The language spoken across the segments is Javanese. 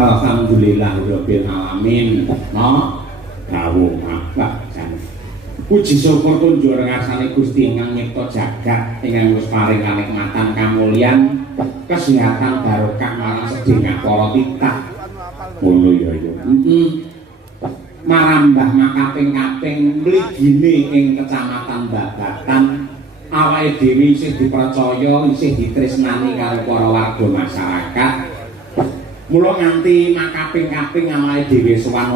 Alhamdulillahirabbil alamin. No, dawuh apa jan. Puji syukur kunjur ngarsane Gusti ingkang nyipta jagat ingkang wis paring kanikmatan kamulyan kesehatan barokah marang sedherek para titah. Ngono ya ya. Marambah makaping-kaping mligine ing Kecamatan Babatan awake dhewe isih dipercaya isih ditresnani karo para warga masyarakat. Mula nganti makaping-kaping awake dhewe sowan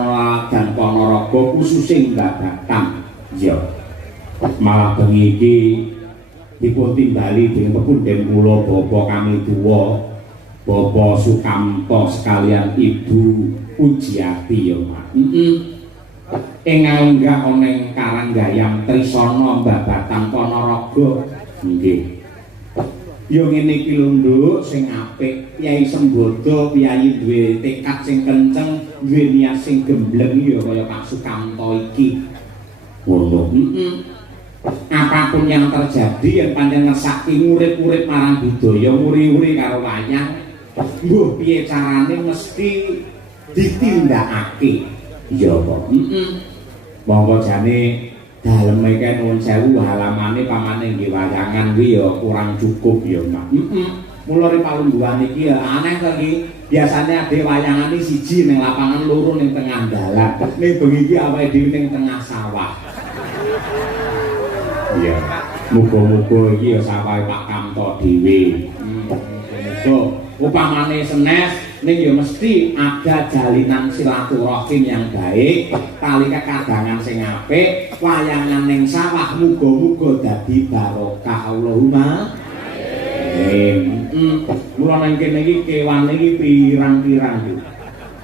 dan Ponorogo khususing Babatan. Ya. Malah bengi iki dipun timbali dening pepundhen kula Bapak kami tuwa, Bapak Sukamto sekalian Ibu Pujiati ya, Mas. Engal enggak oneng Karanggayam Trisana Babatan Ponorogo. Nggih. Yo ngene iki lho Nduk sing apik, Kyai Sembodo piyayi duwe tekad sing kenceng, duwe niat sing gembleng ya kaya Pak Sukamto iki. Ngono. Apapun yang terjadi yang pancen ngesaki ngurip-urip marang budaya, nguri-uri karo wayang, mbuh piye carane mesti ditindakake. Ya kok. Monggo jane daleme kan nuwun sewu halamane pamane nggih wayangan kuwi ya kurang cukup ya, Mak. Mula ri palungguhan iki ya aneh to iki. Biasane ade wayangane siji ning lapangan, loro ning tengah dalan. Ning bengi iki awake dhewe ning tengah sawah. Iya. Muga-muga iki ya sawahe Pak Kamto dhewe. Muga upamane senes ning ya mesti ada jalinan silaturahim yang baik, tali kekadangan sing apik, wayangan ning sawah muga-muga dadi barokah. Allahumma amin. Mula nang kene iki kewane iki pirang-pirang iki.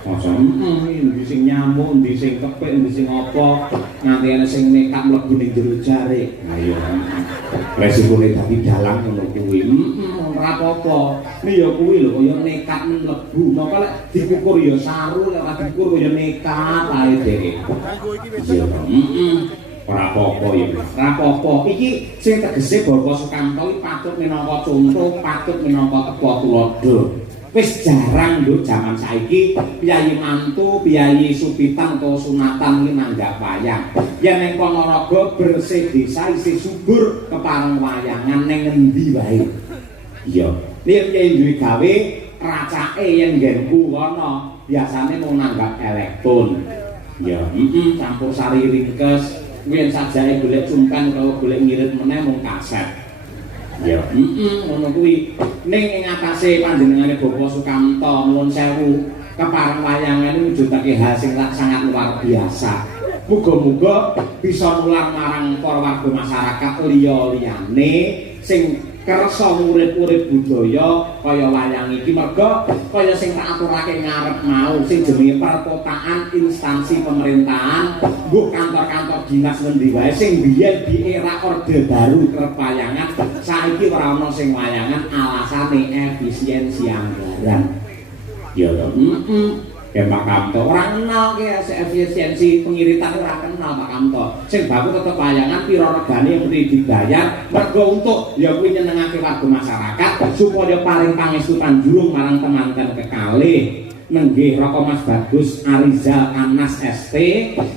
Masa endi sing nyamuk, endi sing kepek, endi sing apa, nganti ana sing nekat mlebu ning jero jarik. Ayo. Resikone dadi dalang ngono kuwi. Ora apa-apa. Nih ya kuwi lho kaya nekat mlebu. Maka lek dikukur ya saru, lek ora dikukur ya nekat ae dhewe. Iya. Ora apa-apa ya. Ora apa-apa. Iki sing tegese Bapak Sukamto iki patut minangka contoh, patut minangka ketua tulodo. Wis jarang nduk jaman saiki piyayi mantu, piyayi supitan atau sunatan iki nanggap wayang. Yen ning Ponorogo bersih desa isih subur kepareng wayangan ning endi wae. Iya. Yen duwe gawe racake yen nggenku kono biasane mung nanggap elektron. Ya, campur sari ringkes, yen sajake golek cumpan utawa golek ngirit meneh mung kaset. Ya, ngono kuwi. Ning ing atase panjenengane Bapak Sukamto nuwun sewu, kepareng wayangan iki mujudake hal sing sangat luar biasa. Muga-muga bisa nular marang para warga masyarakat liya-liyane sing kersa urip-urip budaya kaya wayang iki merga kaya sing tak aturake ngarep mau sing jenenge perkotaan instansi pemerintahan nggo kantor-kantor dinas ngendi wae sing biyen di era orde baru kerep wayangan saiki ora ana sing wayangan alasane efisiensi anggaran ya ya Pak Kamto ora kenal ki efisiensi pengiritan ora kenal Pak Kamto sing baku tetep wayangan pira regane yang mesti dibayar mergo untuk ya kuwi nyenengake warga masyarakat supaya paring pangestu Tanjurung marang temanten kekalih nenggih Roko Mas Bagus Arizal Anas ST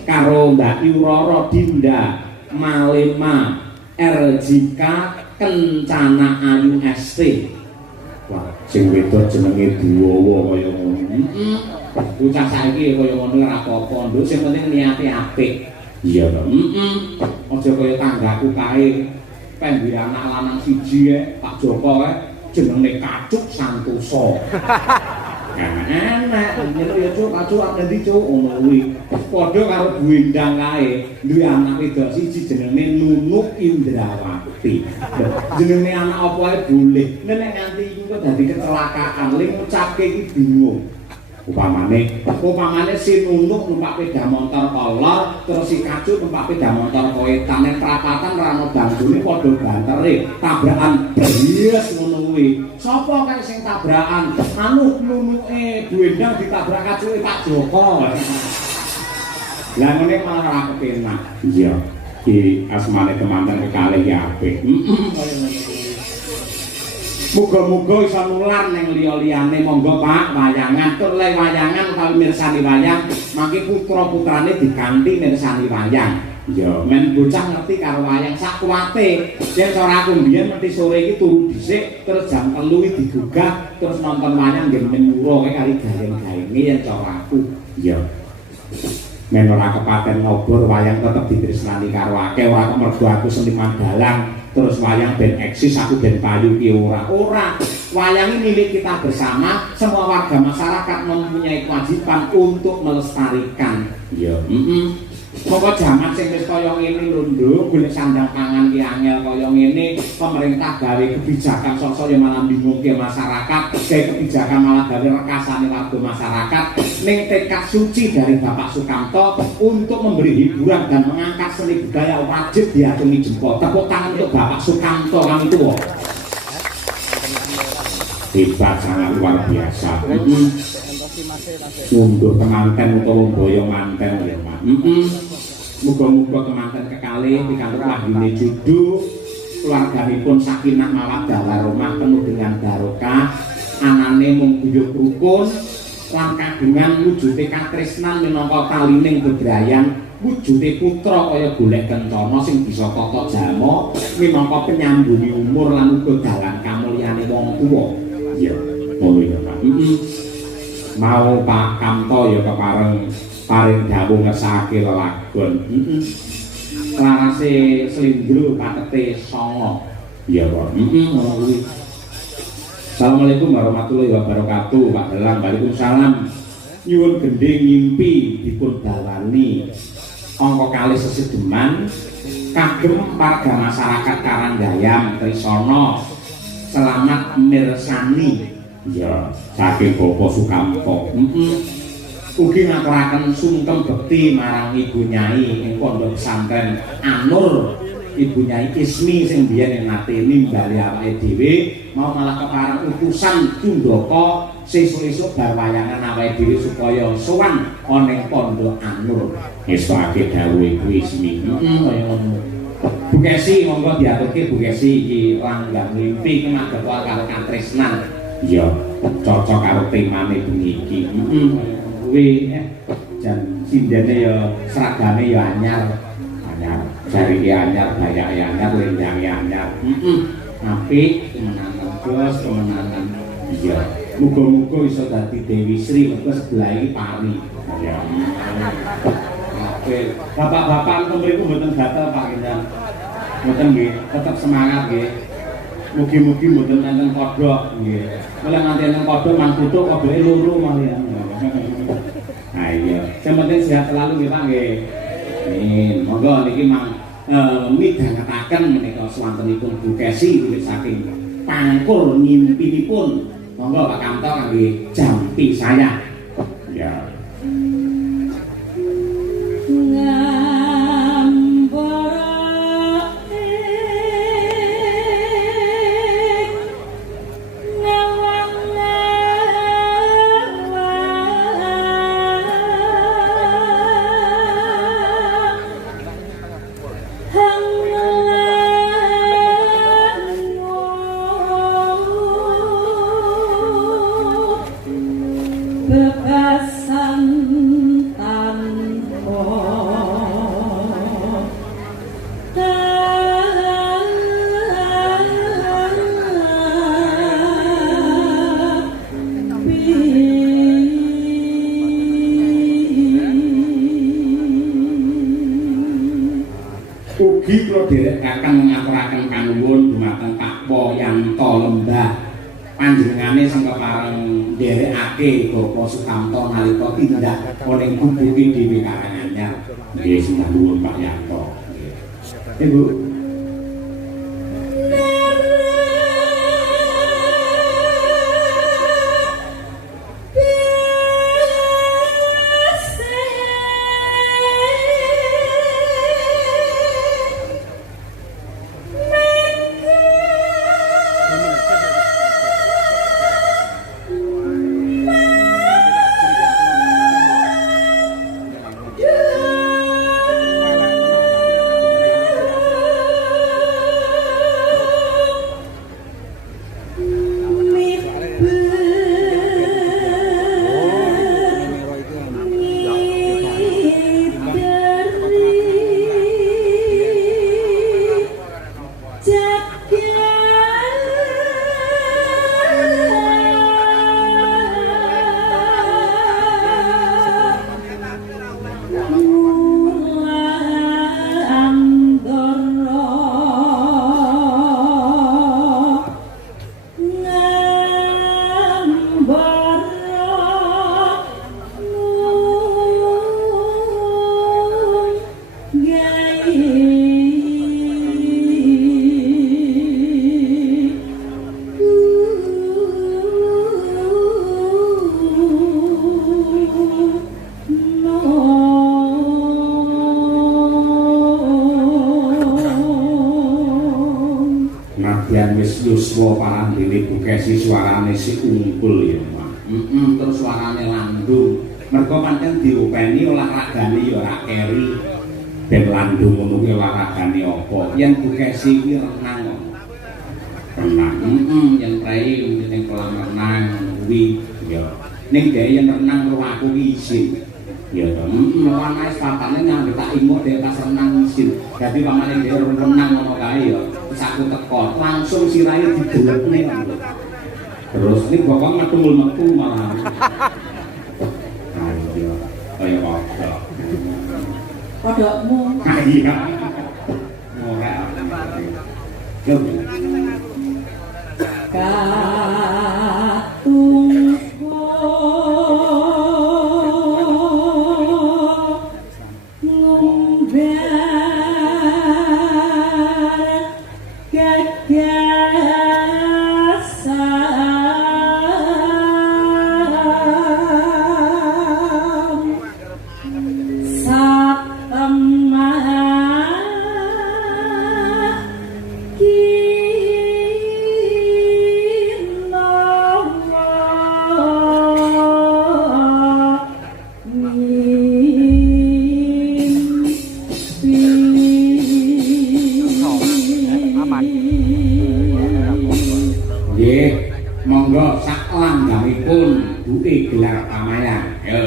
karo Mbak Yuroro Dinda Malema RJK Kencana Ayu ST wah sing wedok jenenge Duwowo kaya ngono bocah saiki kaya ngono ora apa-apa nduk sing penting niate apik iya to aja kaya tanggaku kae pendhe anak lanang siji Pak Joko jenenge Kacuk Santoso enak nyeluk ya cuk kacuk ati cuk ngono kuwi padha karo Bu Endang kae duwe anak wedok siji jenenge Nunuk Indrawati jenenge anak apa ae boleh nek nganti iki kok dadi kecelakaan ling ngucapke iki bingung upamane si Nunuk numpak sepeda motor kolor terus si Kacuk numpak sepeda motor koetan nek prapatan ra ono banggune padha bantere tabrakan bries ngono kuwi sapa kae sing tabrakan anu Nunuke Bu Endang ditabrak Kacuke Pak Joko lah ngene malah ora kepenak iya iki asmane temanten kekalih ya apik muga-muga iso nular ning liya-liyane monggo Pak wayangan tur le wayangan utawi mirsani wayang mangke putra-putrane diganti mirsani wayang ya men bocah ngerti karo wayang sak kuwate yen cara aku mbiyen mesti sore iki turu dhisik terus jam 3 digugah terus nonton wayang nggih men muro kali garing-garinge yen cara aku ya men ora kepaten ngobor wayang tetep ditresnani karo akeh ora mergo aku seniman dalang terus wayang ben eksis aku ben payu ki ora wayang ini milik kita bersama semua warga masyarakat mempunyai kewajiban untuk melestarikan ya pokok jaman sing wis kaya ngene lho nduk golek sandang pangan ki angel kaya ngene pemerintah gawe kebijakan sosok yang malah bingungke masyarakat gawe kebijakan malah gawe rekasane warga masyarakat ning tekad suci dari Bapak Sukamto untuk memberi hiburan dan mengangkat seni budaya wajib diacungi jempol tepuk tangan untuk Bapak Sukamto kami tua hebat sangat luar biasa mundur temanten utawa boyong manten ya Pak muga-muga temanten kekalih pikantuk wahyune judu keluarganipun sakinah mawaddah warahmah penuh dengan barokah anane mung guyub rukun lan kagungan wujude katresnan minangka talining bebrayan wujude putra kaya golek kencana sing bisa tata jama minangka penyambungi umur lan uga dalan kamulyane wong tuwa iya ngono ya Pak mau Pak Kamto ya kepareng paring dawuh ngersake lelagon larase slindro patete 9 iya Pak ngono kuwi Assalamualaikum warahmatullahi wabarakatuh Pak Delang Waalaikumsalam nyuwun gending ngimpi dipun dawani angka kalih sesedeman kagem warga masyarakat Karanggayam Trisana selamat mirsani ya saking Bapak Sukamto ugi ngaturaken sungkem bekti marang Ibu Nyai ing Pondok Pesantren Anur Ibu Nyai Ismi sing biyen nate nimbali awake dhewe mau malah kepareng utusan Tundaka sesuk-esuk bar wayangan awake dhewe supaya sowan ana ing Pondok Anur ngestukake dawuhe Ibu Ismi kaya ngono Bu Kesi monggo diaturke Bu Kesi iki langgang mimpi kemadhep karo katresnan iya cocok karo temane bengi iki kuwi jan sindene ya seragame ya anyar jari anyar bayak anyar lenjang anyar apik temenan bos temenan iya muga-muga iso dadi Dewi Sri mergo sebelah iki pari ya oke bapak-bapak mriku mboten gatel Pak Gendang mboten nggih tetep semangat nggih mugi-mugi mboten enten kodhok nggih mulai nganti enten kodhok man kutuk kodoke loro malian nah iya sing penting sehat selalu nggih Pak nggih monggo niki mang midhangetaken menika swantenipun Bu Kesi wiwit saking pangkur nyimpinipun. Monggo Pak Kamto kangge jampi saya. Ya. Ugi kula dherekaken ngaturaken panuwun dumateng Pak Poyanto Lembah panjenengane sengko pareng nderekake Bapak Sukamto nalika tindak ning kubuke dhewe Karanganyar. Nggih sinten nuwun Pak Yanto. Nggih. Bu. Yuswa parandene Bu Kesi suarane si ungkul ya Pak. Terus suarane landung. Mergo pancen diopeni olahragane ya ora keri. Ben landung ngono kuwi olahragane apa? Yen Bu Kesi kuwi renang. Renang. Yen prei ning kolam renang kuwi ya. Ning dhewe yen renang karo aku ki isin. Ya to. Ana sapane nyambet tak imut dhewe pas renang isin. Dadi pamane dhewe renang ngono kae ya. Aku teko langsung sirahe didelekne terus ini bapak metu malah ayo kaya kodok kodokmu iya ora monggo sak langgamipun duwe gelar pamayan. Yo.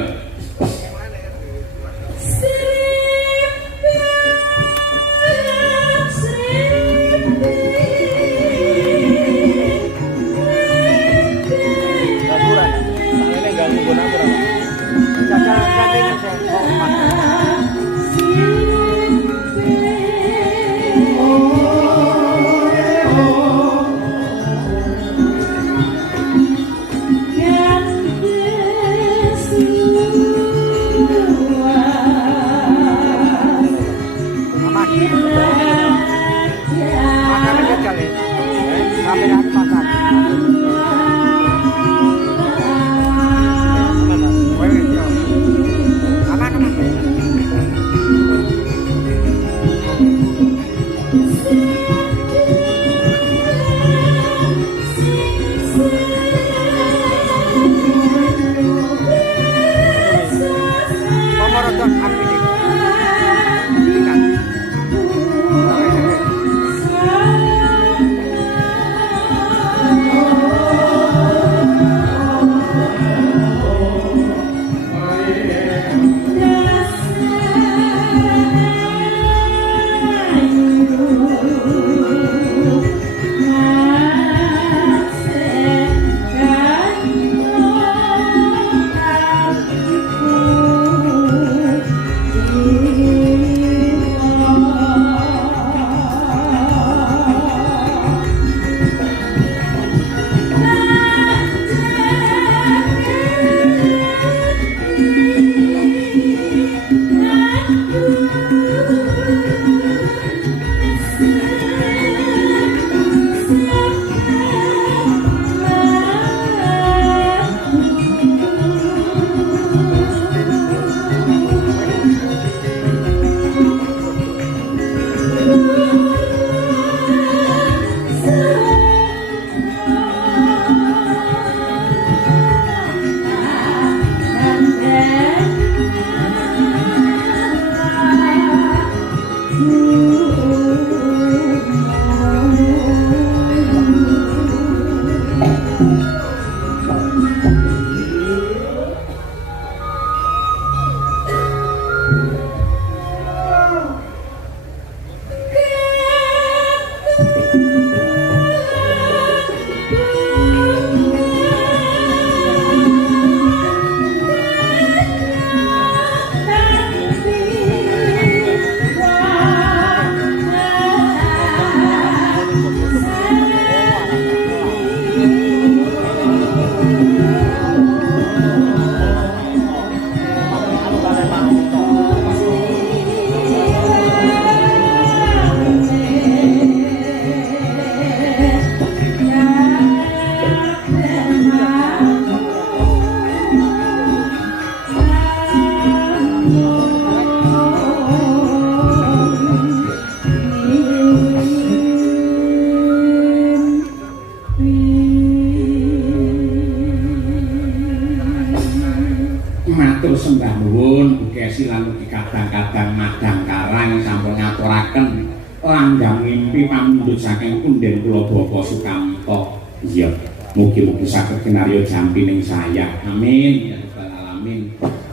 Matur sembah nuwun Bukesi lan ugi kadang-kadang madang karang sampun ngaturaken langgang mimpi pamundhut saking punden kula Bapa Sukamto. Iya, mugi-mugi saged kinarya jampining saya. Amin ya rabbal alamin.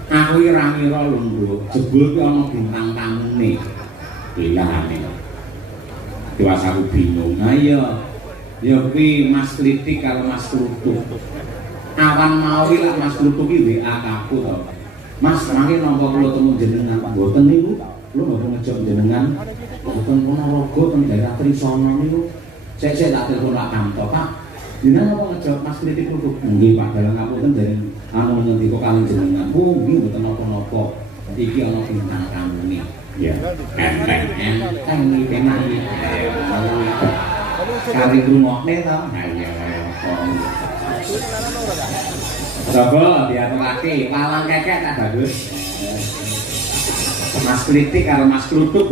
Aku ora ngira lho, Nduk, jebul ki ana bintang tamune. Bilane. Dewas aku bingung. Nah iya. Ya kuwi Mas Klitik karo Mas Klutuk. Awan mau lah Mas Klutuk iki WA aku to. Mas mangke nampa kula temu jenengan mboten niku. Kula mboten ngejok jenengan. Mboten Ponorogo teng daerah Trisana niku. Sik tak telepon Pak Kamto, Pak. Jenengan apa ngejok Mas Klitik Klutuk? Nggih Pak, dalang ngapunten dereng anu ngendika kalih jenengan. Oh, nggih mboten napa-napa. Iki ana bintang tamune. Ya, enteng iki penak iki. Kari rungokne to. Ha iya. Coba diaturake lalang kekek tak bagus. Mas Klitik karo Mas Klutuk